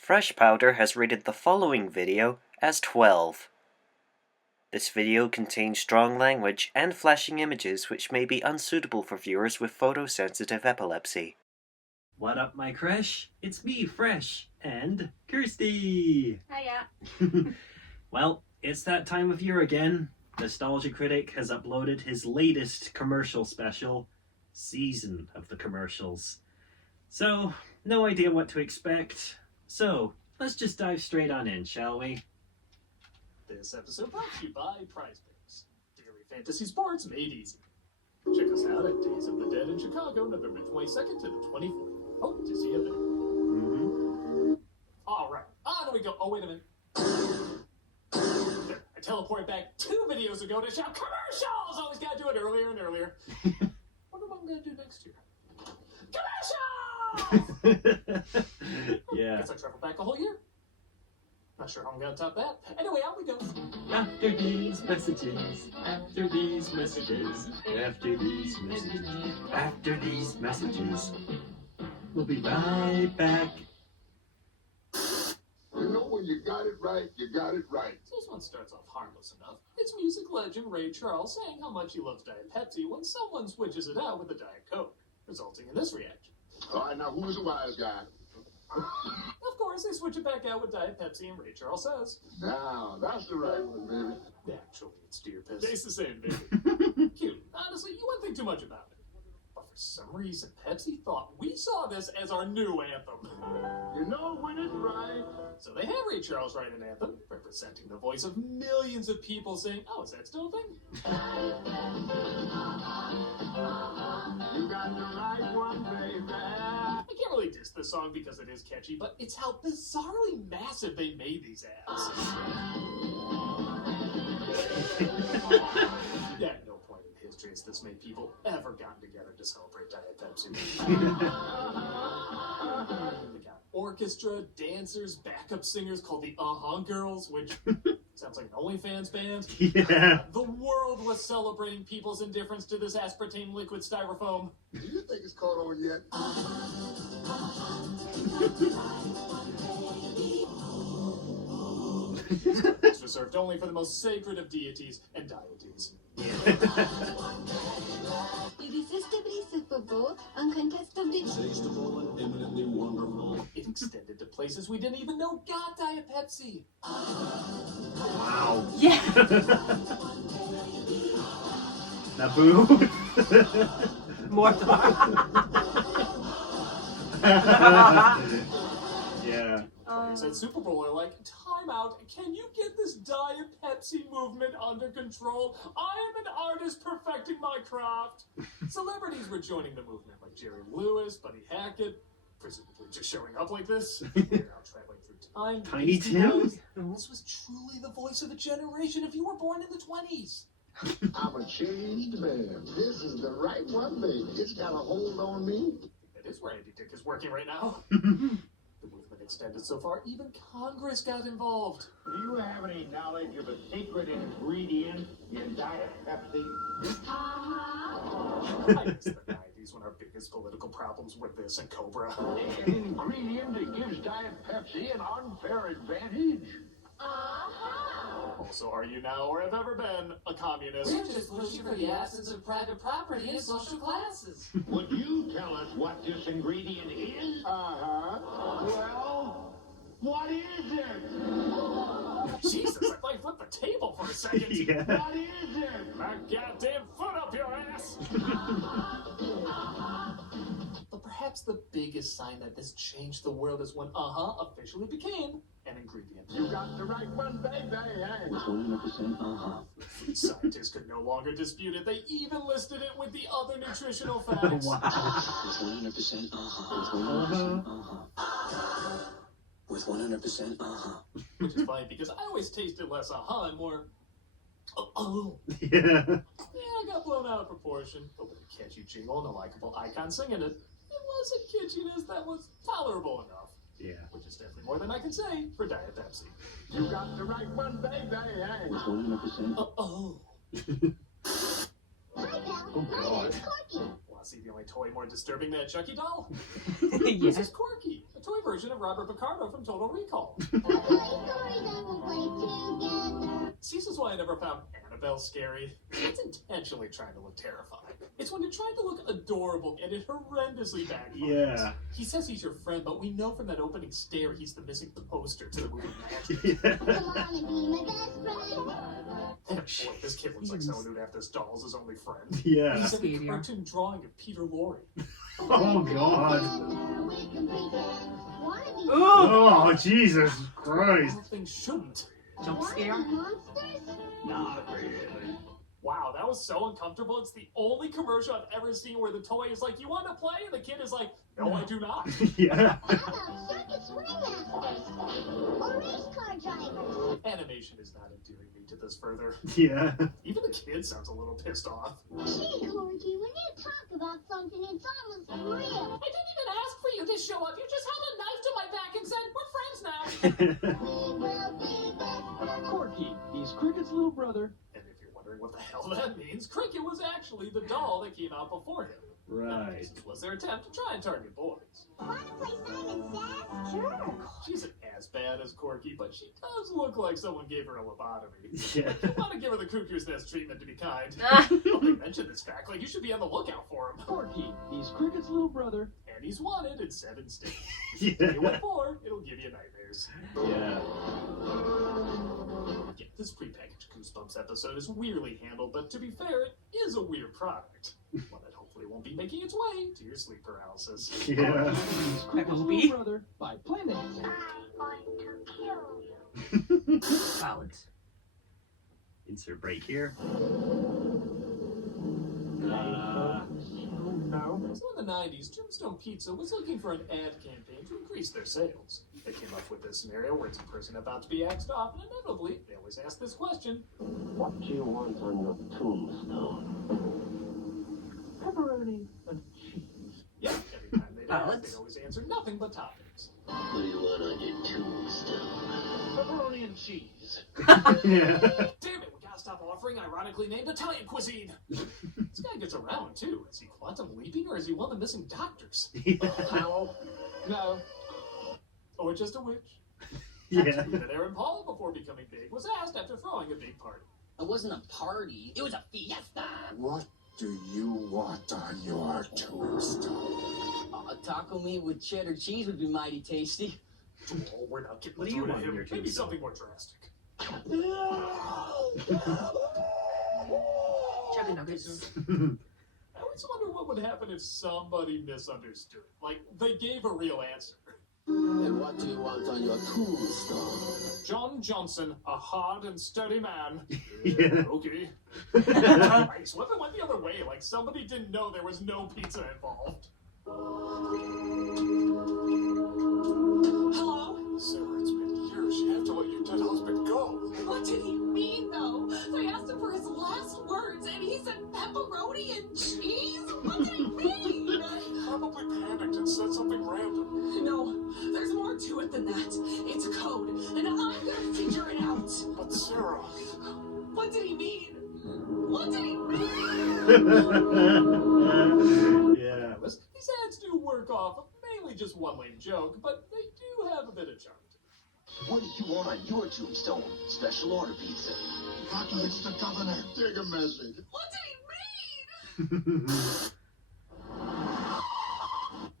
Fresh Powder has rated the following video as 12. This video contains strong language and flashing images which may be unsuitable for viewers with photosensitive epilepsy. What up, my crush? It's me, Fresh, and Kirsty! Hiya! Well, it's that time of year again. Nostalgia Critic has uploaded his latest commercial special, Season of the Commercials. So, no idea what to expect. So, let's just dive straight on in, shall we? This episode brought to you by Prize Picks. Daily fantasy sports made easy. Check us out at Days of the Dead in Chicago, November 22nd to the 24th. Hope to see you there. Mm-hmm. Alright, on we go. Oh, wait a minute. There, I teleported back 2 videos ago to shout commercials! Always gotta do it earlier and earlier. Wonder what I'm gonna do next year. Commercials! Yeah. Guess I traveled back a whole year. Not sure how I'm gonna top that. Anyway, out we go. After these messages, after these messages, after these messages, after these messages, we'll be right back. You know when you got it right, you got it right. So this one starts off harmless enough. It's music legend Ray Charles saying how much he loves Diet Pepsi when someone switches it out with a Diet Coke, resulting in this reaction. All right, now who's the wise guy? Of course, they switch it back out with Diet Pepsi, and Ray Charles says, Now, that's the right one, baby. actually, it's deer piss. Tastes the same, baby. Cute. Honestly, you wouldn't think too much about it. But for some reason, Pepsi thought we saw this as our new anthem. You know when it's right. So they have Ray Charles write an anthem, representing the voice of millions of people saying, oh, is that still a thing? You got the right one, baby. I can't really diss this song because it is catchy, but it's how bizarrely massive they made these ads. Yeah, at no point in history has this many people ever gotten together to celebrate Diet Pepsi. They got orchestra, dancers, backup singers called the Girls, which sounds like an OnlyFans band. Yeah. The world was celebrating people's indifference to this aspartame liquid styrofoam. Do you think it's caught on yet? It's reserved only for the most sacred of deities and deities. Irresistibly sippable, uncontestably Tastable and eminently wonderful. It extended to places we didn't even know got Diet Pepsi. Wow. Yeah! Naboo. More dark. Yeah. Players at Super Bowl are like, time out, can you get this Diet Pepsi movement under control? I am an artist perfecting my craft. Celebrities were joining the movement like Jerry Lewis, Buddy Hackett, presumably just showing up like this. They're now traveling through time. Tiny Beastie Tim? Boys. This was truly the voice of a generation if you were born in the 20s. I'm a changed man. This is the right one, baby. It's got a hold on me. That is where Andy Dick is working right now. The movement extended so far, even Congress got involved. Do you have any knowledge of a secret ingredient in Diet Pepsi? I miss the 90s when our biggest political problems were this and Cobra. An ingredient that gives Diet Pepsi an unfair advantage? Also, are you now or have ever been a communist? We're just pushing for the absence of private property and social classes. Would you tell us what this ingredient is? Well, what is it? Jesus, I thought you flipped the table for a second. Yeah. What is it? A goddamn foot up your ass! But perhaps the biggest sign that this changed the world is when officially became an ingredient. You got the right one, baby. 100% Scientists could no longer dispute it. They even listed it with the other nutritional facts. Wow. 100% With 100% Which is funny because I always tasted less and more Yeah. Yeah, I got blown out of proportion. But with a catchy jingle and a likable icon singing it, it was a kitschiness that was tolerable enough. Yeah. Which is definitely more than I can say for Diet Pepsi. You got the right one, baby. With 100% Oh. Hi, Belle. My name's Corky. Los see the only toy more disturbing than a Chucky doll? Yeah. This is Corky, a toy version of Robert Picardo from Total Recall. See, this is why I never found Annabelle scary. It's intentionally trying to look terrifying. It's when you're trying to look adorable and it horrendously backfires. Yeah. He says he's your friend, but we know from that opening stare he's the missing poster to the movie Magic. Yeah. Come on and be my best friend. Boy, this kid looks like someone who'd have this doll as his only friend. Yeah. He's in a Scared you. cartoon drawing of Peter Lorre. Oh God. We can pretend. Wanna be Oh Jesus All Christ. things shouldn't. Jump wanna be scare? monsters? Not really. Wow, that was so uncomfortable. It's the only commercial I've ever seen where the toy is like, "You want to play?" and the kid is like, "No, I do not." Yeah. How about circus ringmasters? Or race car drivers? Animation is not endearing me to this further. Yeah. Even the kid sounds a little pissed off. Gee, Corky, when you talk about something, it's almost real. I didn't even ask for you to show up. You just held a knife to my back and said, "We're friends now." We will be best friends. Corky, he's Cricket's little brother. And if you're wondering what the hell that means, Cricket was actually the doll that came out before him. Right. This was their attempt to try and target boys. Wanna play Simon Says? Sure. She isn't as bad as Corky, but she does look like someone gave her a lobotomy. Yeah. You want to give her the cuckoo's nest treatment to be kind. Ah. Nobody mentioned this fact, like you should be on the lookout for him. Corky, he's Cricket's little brother. And he's wanted in 7 states. Yeah. If you went 4, it'll give you nightmares. Yeah. Yeah, this prepackaged Goosebumps episode is weirdly handled, but to be fair, it is a weird product. One that hopefully won't be making its way to your sleep paralysis. Yeah. He's Cricket's will little be. brother by Playmates. I'm going to kill you. Violence. Insert break here. So in the 90s, Tombstone Pizza was looking for an ad campaign to increase their sales. They came up with this scenario where it's a person about to be axed off, and inevitably, they always ask this question. What do you want on your tombstone? Pepperoni and cheese. Yeah, every time they'd ask, Alex? they'd always answer nothing but toppings. What do you want on your tombstone? Pepperoni and cheese. Yeah. Damn it, we gotta stop offering ironically named Italian cuisine. This guy gets around, too. Is he quantum leaping, or is he one of the missing doctors? How? No. Or just a witch? Yeah. Even Aaron Paul, before becoming big, was asked after throwing a big party. It wasn't a party. It was a fiesta. What do you want on your tombstone? A taco meat with cheddar cheese would be mighty tasty. Oh, we're not getting What do you through to want on him. your Maybe tombstone? something more drastic. Chicken nuggets. I always wonder what would happen if somebody misunderstood. Like, they gave a real answer. And what do you want on your tombstone? John Johnson, a hard and sturdy man. Yeah. Okay. Nice. What if it went the other way? Like somebody didn't know there was no pizza involved. Hello? Sarah, it's been years. You have to let your dead husband go. What did he mean, though? I asked him for his last words, and he said pepperoni and cheese? What did he mean? Probably panicked and said something random. No, there's more to it than that. It's a code, and I'm gonna figure it out. But Sarah... What did he mean? What did he mean? Yeah. These ads do work off of mainly just one lame joke, but they do have a bit of charm. What do you want on your tombstone? Special order pizza. Apocalypse the governor. Take a message. What did he mean?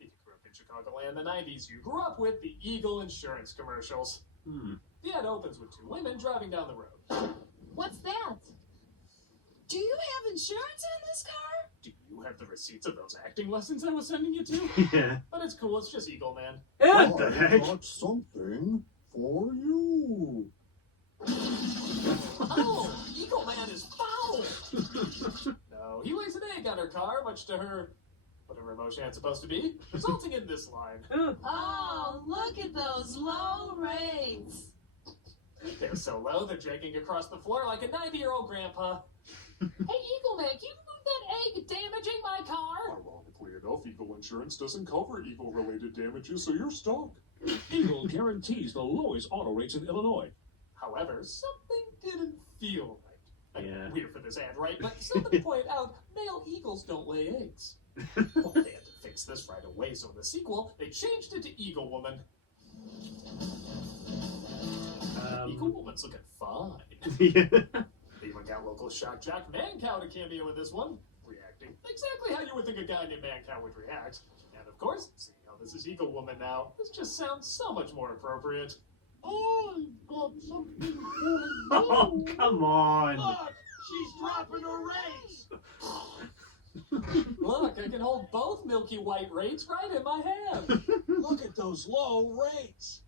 If you grew up in Chicagoland in the 90s, you grew up with the Eagle insurance commercials. The ad opens with 2 women driving down the road. What's that? Do you have insurance on this car? Do you have the receipts of those acting lessons I was sending you to? Yeah. But it's cool, it's just Eagle Man. What the heck? got something for you. Oh, Eagle Man is foul! No, he lays an egg on her car, much to her, whatever emotion it's supposed to be, resulting in this line. Oh, look at those low rates. They're so low, they're dragging across the floor like a 90-year-old grandpa. Hey, Eagle Man, can you move that egg damaging my car? Ironically enough, Eagle Insurance doesn't cover Eagle-related damages, so you're stuck. Eagle guarantees the lowest auto rates in Illinois. However, something didn't feel right. Yeah. Weird for this ad, right? But somebody pointed out male eagles don't lay eggs. Well, they had to fix this right away, so in the sequel, they changed it to Eagle Woman. Eagle Woman's looking fine. Yeah. They even got local shock jock Mancow to cameo in this one, reacting exactly how you would think a guy named Mancow would react. And of course, seeing how this is Eagle Woman now, this just sounds so much more appropriate. I've got something for you. Oh, come on. Look, she's dropping her race. Look, I can hold both milky white rates right in my hand. Look at those low rates.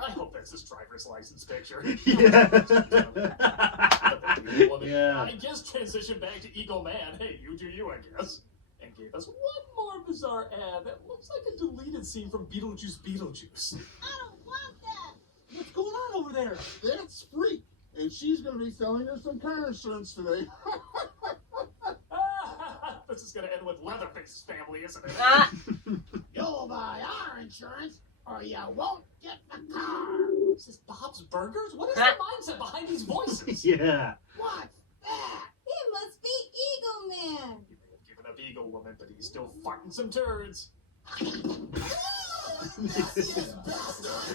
I hope that's his driver's license picture. Yeah. Woman, Yeah. I guess transition back to Eagle Man. Hey, you do you, I guess. And gave us one more bizarre ad that looks like a deleted scene from Beetlejuice Beetlejuice. I don't want that. What's going on over there? That's Freak, and she's going to be selling us some car insurance today. This is going to end with Leatherface's family, isn't it? You'll buy our insurance, or you won't get the car. Is this Bob's Burgers? What is the mindset behind these voices? Yeah. What's that? It must be Eagle Man. He may have given up Eagle Woman, but he's still farting some turds.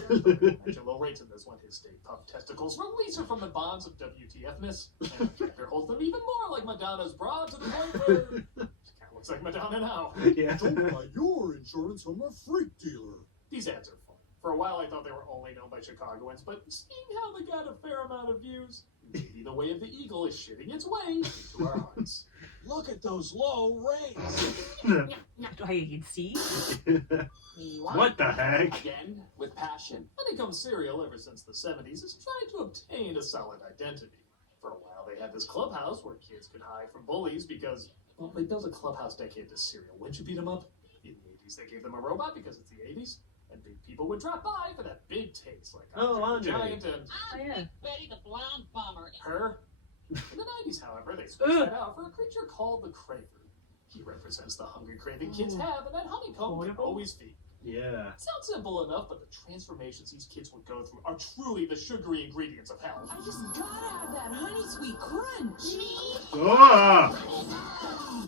Mention low rates in this one. His Stay Puft testicles release her from the bonds of WTF-ness. And the character holds them even more like Madonna's bra to the point where... She kind of looks like Madonna now. Yeah. Don't buy your insurance from a freak dealer. These ads are fun. For a while, I thought they were only known by Chicagoans, but seeing how they got a fair amount of views, maybe the way of the eagle is shitting its way into our hearts. Look at those low rates. I can see. What the heck? Again, with passion. Honeycomb Cereal, ever since the 70s, has tried to obtain a solid identity. For a while, they had this clubhouse where kids could hide from bullies because, well, they built a clubhouse dedicated to cereal. Wouldn't you beat them up? In the 80s, they gave them a robot because it's the 80s. And big people would drop by for that big taste, like Oh, Andre the Andre. Giant and Oh, yeah. Betty the Blonde Bomber. her. In the 90s, however, they switched that out for a creature called the Craver. He represents the hungry craving kids have, and that honeycomb can always feed. Yeah. Sounds simple enough, but the transformations these kids would go through are truly the sugary ingredients of hell. I just gotta have that honey sweet crunch. Oh!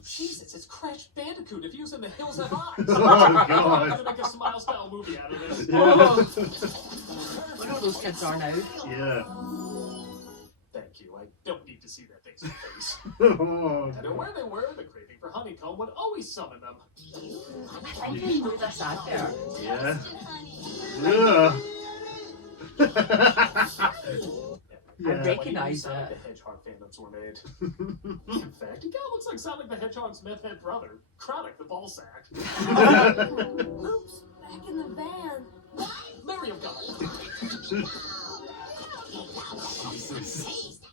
Jesus, it's Crash Bandicoot if he was in the Hills Have Eyes. Oh, I'm God. gonna make a smile-style movie out of this. Oh. Look at what those kids are now. Yeah. Thank you. I don't need to see their things in the face. Oh, No matter where they were, the craving for honeycomb would always summon them. I didn't know this ad there. yeah. Honey. Yeah. I recognise Sonic it. the Hedgehog fandoms were made. In fact, he kind of looks like Sonic the Hedgehog's meth head brother, Chronic the Ballsack. Oops, back in the van. Mary of God.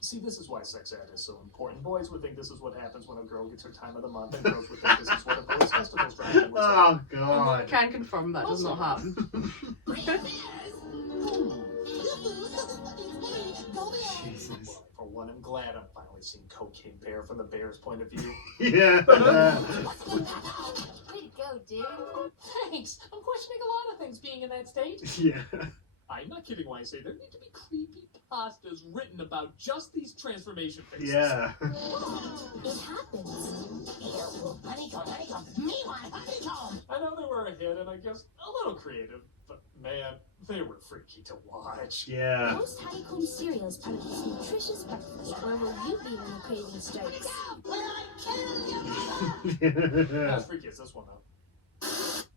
See, this is why sex ed is so important. Boys would think this is what happens when a girl gets her time of the month, and girls would think this is what a boys' festivals drive them. Oh, I God. can confirm that does not happen. Jesus. For one, I'm glad I'm finally seeing Cocaine Bear from the bear's point of view. Yeah. Way to go, dude. Thanks. I'm questioning a lot of things being in that state. Yeah. I'm not kidding when I say there need to be creepy pastas written about just these transformation faces. Yeah. It happens. Honeycomb. Me want honeycomb. I know they were a hit and I guess a little creative, but man, they were freaky to watch. Yeah. Post honeycomb cereal is part of this nutritious breakfast. Where will you be when the craving strikes? Not as freaky as this one though.